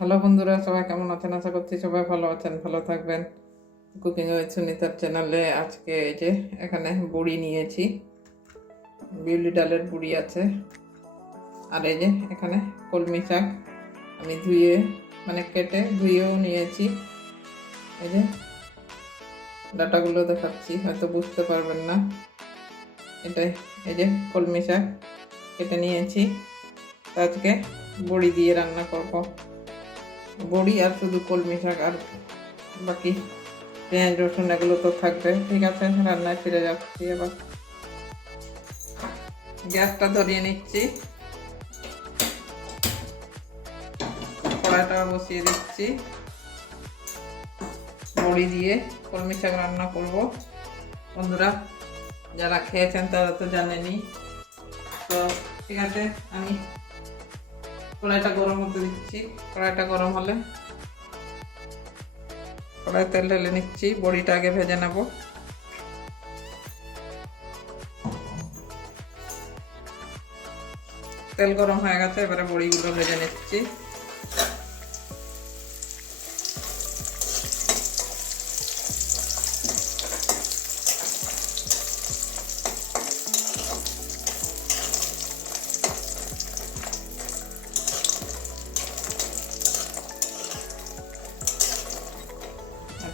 Hello বন্ধুরা, সবাই কেমন আছেন? আশা করছি সবাই ভালো আছেন, ভালো থাকবেন। কুকিং উইথ সুনিতার চ্যানেলে আজকে এই যে এখানে বড়ি নিয়েছি। বিউলি ডালের বুড়ি আছে। আর এই যে এখানে কলমি শাক আমি ধুয়ে মানে কেটে ধুয়েও নিয়েছি। এই যে ডাটাগুলো দেখাচ্ছি, হয়তো বুঝতে পারবেন না। এটাই, এই যে কলমি শাক কেটে নিয়েছি। আজকে বড়ি দিয়ে রান্না করব। বড়ি আর শুধু কলমি শাক আর বাকি পেঁয়াজ, রসুন এগুলো তো থাকবে। ঠিক আছে, রান্নায় ফিরে যাচ্ছি এবার গ্যাসটা ধরিয়ে নিচ্ছি। কড়াইটা বসিয়ে দিচ্ছি। বড়ি দিয়ে কলমি শাক রান্না করব। বন্ধুরা, যারা খেয়েছেন তারা তো জানেনি তো ঠিক আছে, আমি কড়াইটা গরম হতে দিচ্ছি। কড়াইটা গরম হলে কড়াই তেল ঢেলে নিচ্ছি, বড়িটা আগে ভেজে নেব। তেল গরম হয়ে গেছে, এবারে বড়িগুলো ভেজে নিচ্ছি।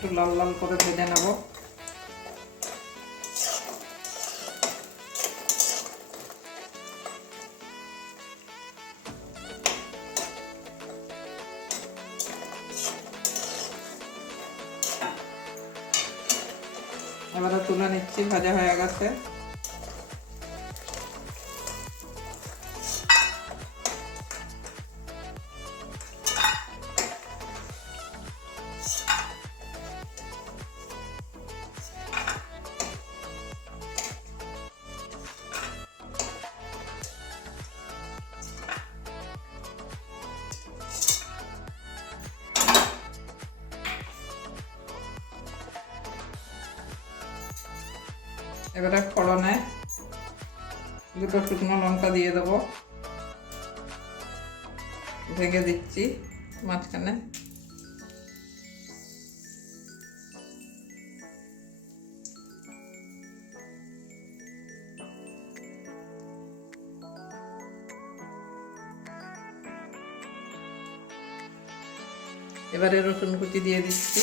একটু লাল লাল করে ভেজে নেব। এবারে তুলে নিচ্ছি ভাজা হয়ে গেছে। এবারে ফড়নে দুটো শুকনো লঙ্কা দিয়ে দেবো। ভেঙে দিচ্ছি মাঝখানে। এবারে রসুন কুচি দিয়ে দিচ্ছি।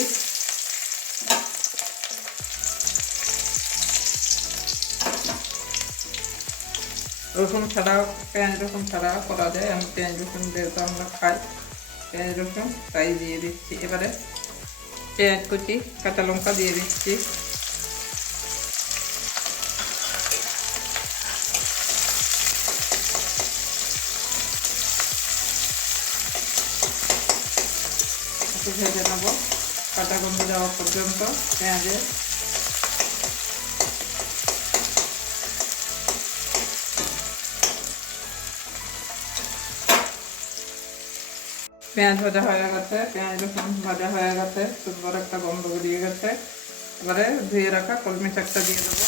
রসুন ছাড়া পেঁয়াজ রসুন ছাড়া করা যায়। আমি পেঁয়াজ রসুন যেহেতু আমরা খাই পেঁয়াজ রসুন তাই দিয়ে দিচ্ছি। এবারে পেঁয়াজ কুচি, কাঁচা লঙ্কা দিয়ে দিচ্ছি। ভেজে নেব। কাঁচা গন্ধ যাওয়া পর্যন্ত পেঁয়াজের পেঁয়াজ ভাজা হয়ে গেছে, পেঁয়াজ রসুন ভাজা হয়ে গেছে, সুন্দর একটা গন্ধ বেরিয়ে গেছে। এবারে ধুয়ে রাখা কলমি শাকটা দিয়ে দেবো।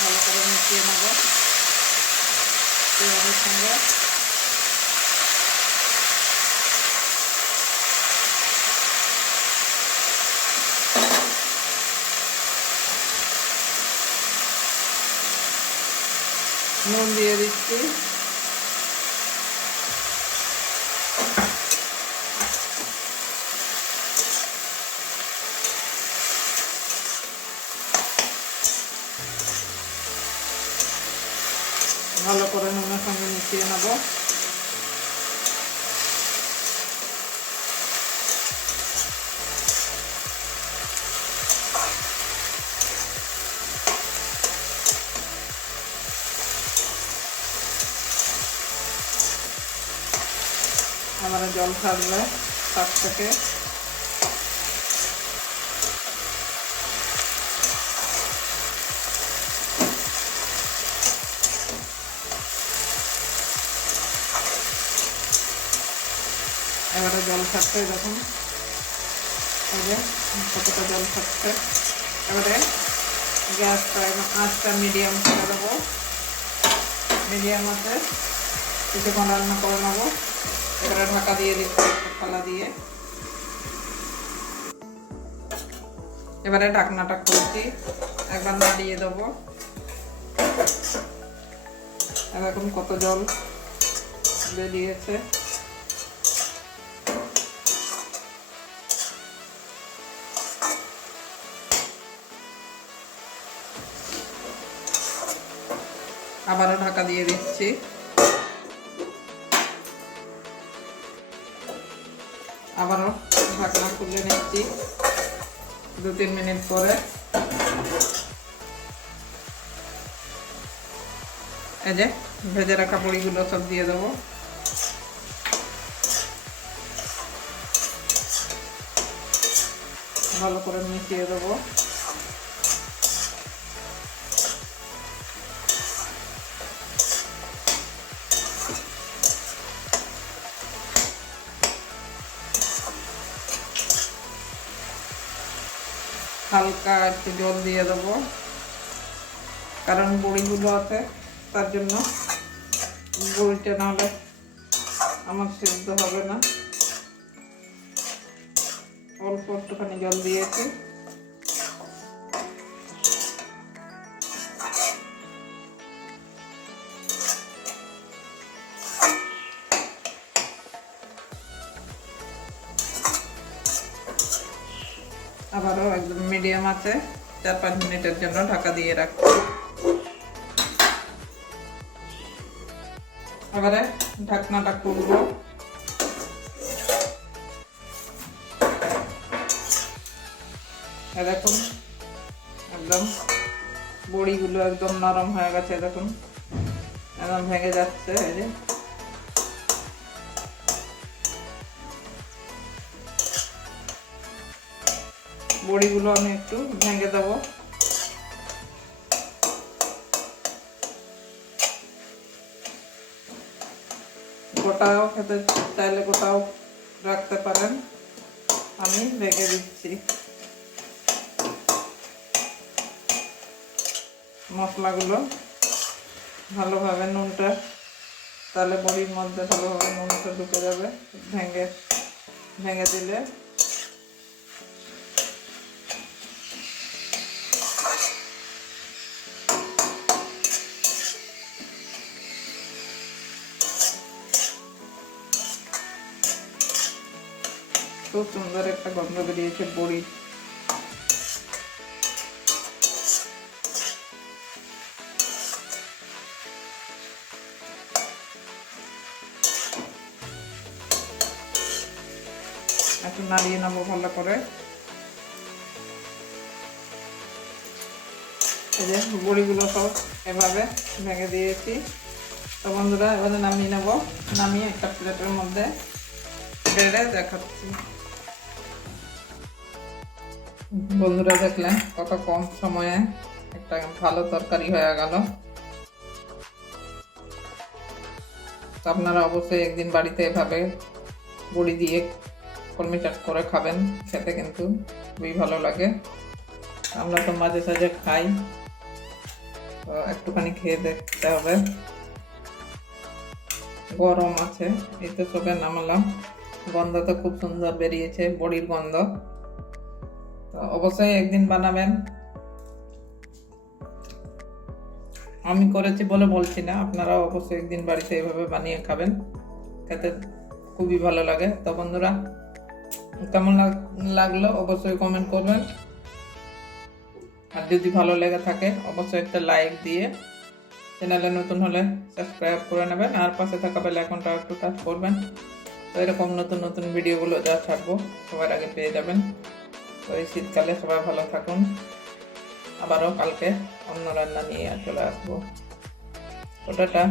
ভালো করে মিশিয়ে নেব। সঙ্গে নুন দিয়ে দিচ্ছি। ভালো করে নুনের সঙ্গে মিশিয়ে নেব। এবারে জল ছাড়বে তার থেকে এবারে জল ছাড়তে যখন কতটা জল থাকছে এবারে গ্যাসটা, আঁচটা মিডিয়াম করে দেবো মিডিয়াম আছে। কিছুক্ষণ রান্না করে নেব। এবারে ঢাকা দিয়ে একটা থালা দিয়ে। এবারে ঢাকনাটা খুলছি, একবার নাড়িয়ে দেবো। এখন কত জল বেরিয়েছে। আবারও ঢাকা দিয়ে দিচ্ছি। আবারও ঢাকনা খুলে নিচ্ছি। দু, তিন মিনিট পরে। এই যে, ভেজে রাখা বড়িগুলো সব দিয়ে দেবো। ভালো করে মিশিয়ে দেবো। হালকা একটু জল দিয়ে দেবো। কারণ বড়িগুলো আছে, তার জন্য বড়িটা নাহলে আমার সেদ্ধ হবে না। অল্প একটুখানি জল দিয়েছি। আবারও একদম মিডিয়াম আছে। চার পাঁচ মিনিটের জন্য ঢাকা দিয়ে রাখব এবারে ঢাকনাটা খুলবো। দেখুন, একদম বড়িগুলো একদম নরম হয়ে গেছে, দেখুন। একদম ভেঙে যাচ্ছে, এই যে। বড়িগুলো আমি একটু ভেঙে দেবো। গোটাও খেতে, চাইলে গোটাও রাখতে পারেন। আমি ভেঙে দিচ্ছি। মশলাগুলো ভালোভাবে নুনটা, তাহলে বড়ির মধ্যে ভালোভাবে নুনটা ঢুকে যাবে। ভেঙে ভেঙে দিলে সুন্দর একটা গন্ধ বেরিয়েছে বড়ি। একটু নাড়িয়ে নেব ভালো করে। এই যে বড়িগুলো সব এভাবে ভেঙে দিয়েছি। তো বন্ধুরা এবারে নামিয়ে নেব। নামিয়ে একটা প্লেটের মধ্যে বেড়ে দেখাচ্ছি। বন্ধুরা দেখলেন কত কম সময়ে একটা ভালো তরকারি হয়ে গেল। আপনারা অবশ্যই একদিন বাড়িতে এভাবে বড়ি দিয়ে কলমি চাট করে খাবেন, খেতে কিন্তু খুবই ভালো লাগে। আমরা তো মাঝে সাঝে খাই, তো একটুখানি খেয়ে দেখতে হবে। গরম আছে, এই তো সবে নামালাম। গন্ধ তো খুব সুন্দর বেরিয়েছে, বড়ির গন্ধ। তো অবশ্যই একদিন বানাবেন। আমি করেছি বলে বলছি না, আপনারাও অবশ্যই একদিন বাড়িতে এইভাবে বানিয়ে খাবেন, খেতে খুবই ভালো লাগে। তো বন্ধুরা, কেমন লাগল অবশ্যই কমেন্ট করবেন। আর যদি ভালো লেগে থাকে, অবশ্যই একটা লাইক দিয়ে চ্যানেলে নতুন হলে সাবস্ক্রাইব করে নেবেন, আর পাশে থাকা বেল আইকনটা একটু টাচ করবেন। তো এরকম নতুন নতুন ভিডিওগুলো যা ছাড়বো, সবার আগে পেয়ে যাবেন। এই শীতকালে সবাই ভালো থাকুন। আবারও কালকে অন্য রান্না নিয়ে চলে আসব। ওটাটা